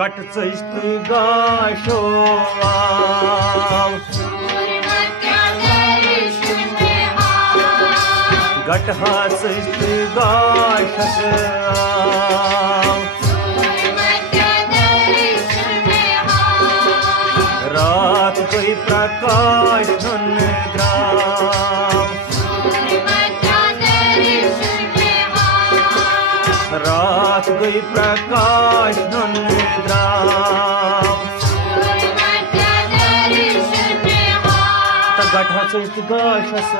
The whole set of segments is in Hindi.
गट चष्ट गाशो गट हा चष्ट गाशस रात गई प्रकाश द्राव रात गई प्रकाश द्राव गठा चष्ट गाशस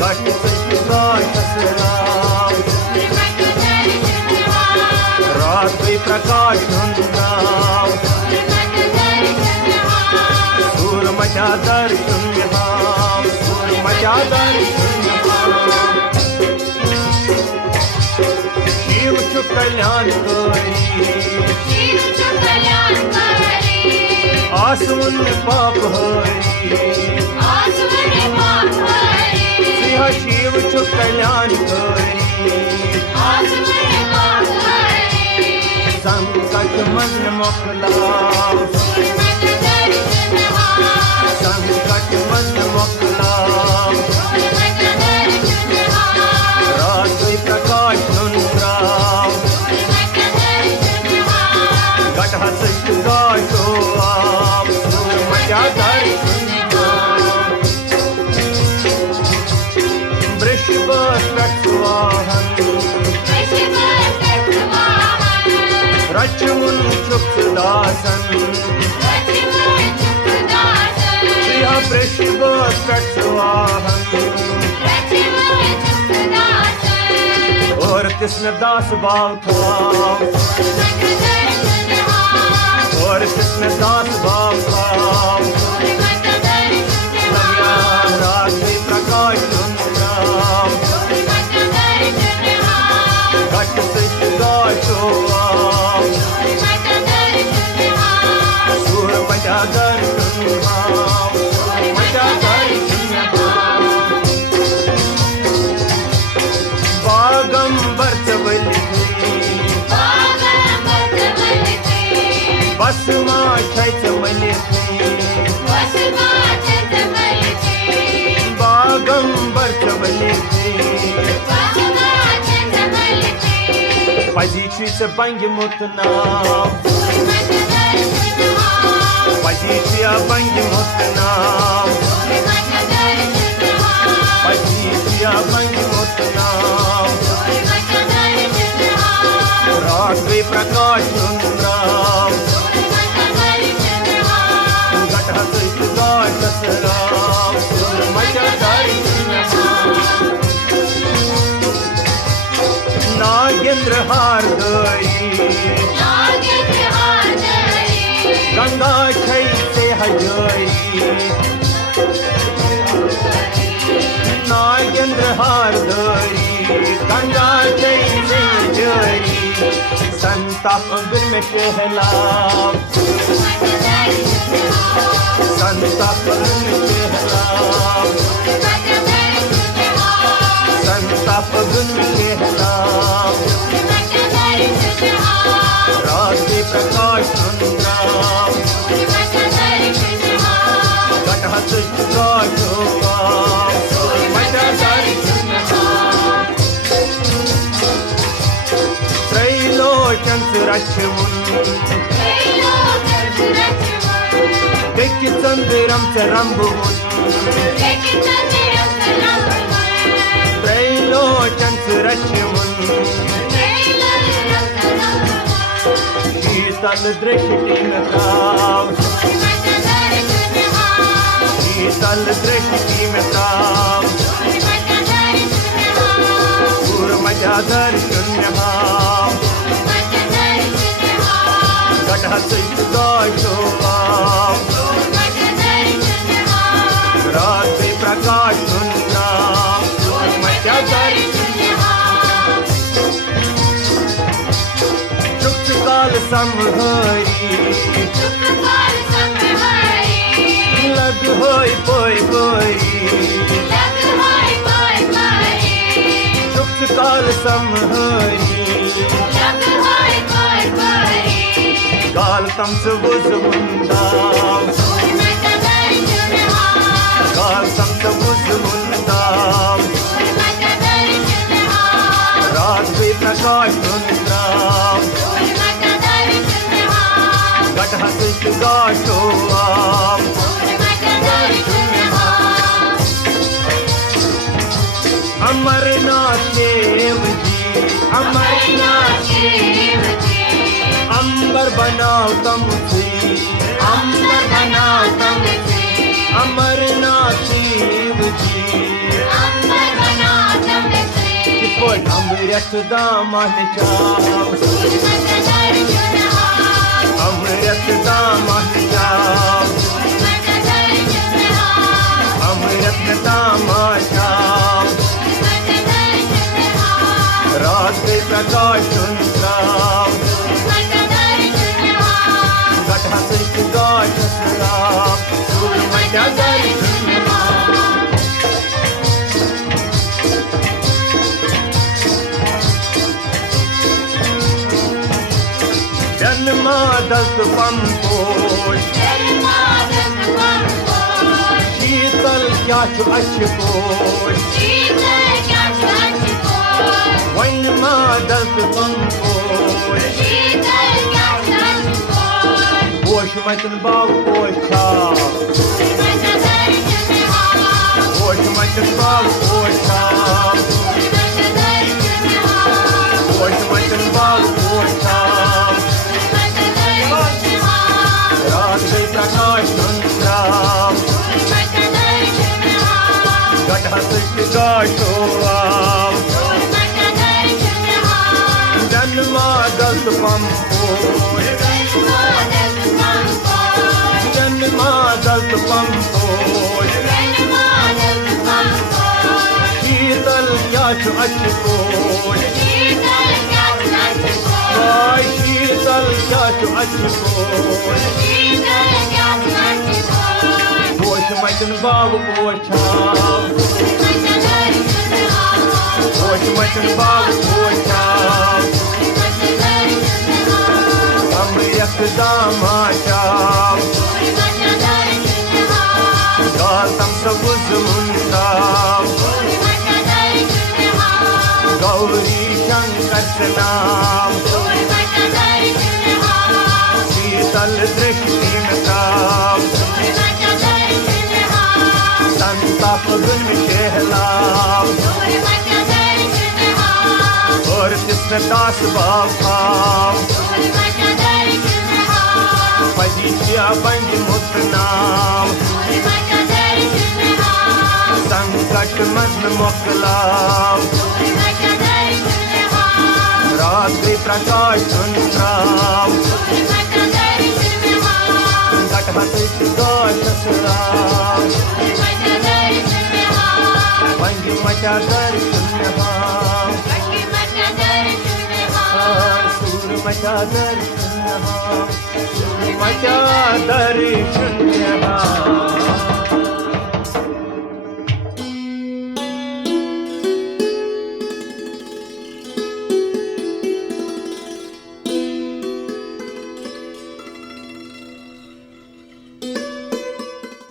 गट चष्ट गाशस रात गई प्रकाश द्राव सूर मचा दर्शन सूर मचा दर्शन शिव छु कल्याणकारी आसवन पाप हरि सिंह शिव छु कल्याणकारी संकट मन मोकलाव संकट मन मोकलाव रात गई प्रकाश द्राव गट चष्ट गाशो मचा दर्शन वृषभ वाहन रचमुन चुक्त दासन श्रिया वृषभ वाहन और कृष्ण दास भाव था और कृष्ण दास भाव था रात गई प्रकाश गट चष्ट गाशो सूर मचा दर्शन मचा दर्शन बागंबर चवली बस मा चवली बागंबर चवली Позиция банги мутна Позиция банги мутна Позиция банги мутна रात गई प्रकाश द्राव गट चष्ट गाशस मचा दर्शन नागेंद्र हार गई गंगा छई से हजई नागेंद्र हार गई गंगा छई से हजई संताप अंगुर में टहलाव संताप अंगुर में टहलाव संताप अंगुर में टहलाव रात के प्रकाश द्राव गट चष्ट गाशो मचा दर्शन त्रैलोक्यं रचमुन देखि चंद्रम च रंभुमुन त्रैलोक्यं रचमुन शीतल दृष्टि में ताव शीतल दृष्टि में ताव सूर मचा दर्शन गट चष्ट गाशो रात गई प्रकाश मचा दर्शन चुक्त काल संहरी लग होई पोई पोई चुक्त काल संहरी Galtam savuz mundam Galtam savuz mundam Raat bhi prakash mundam Gat hasish gashoam Amarnath Dev ji Amarnath Dev ji Ambar banao tamse Ambar banao tamse Amarnath Dev ji Ambar banao tamse Kipot amrit daman chao Amrit daman chao Amrit daman chao रात में प्रकाश सुंदराम गठा से प्रकाश सुंदराम सूर्य मचा दर्शन जन्मा दस पंपोष शीतल क्या छु अशपोष When mother's panposh Posh matan bag posha Posh matan bag posha Posh matan bag posha Raat mein prakash sundaram Gat hasish gashoam Janmadal pamposh Janmadal pamposh Sheetal kyachu achposh Vai sheetal kyachu achposh Posh matan bag posha Posh matan bag posha Amrit damacham Galtam savuz mundam Gauri shankar naam Sheetal drishti naam Santap gun shehlam Aur tisne das bhav Padishya band mutnam Sankat mazn moklam Ratri prakash sunram Gat hasish gashasram Band macha darshan Sur macha darshan Macha darshan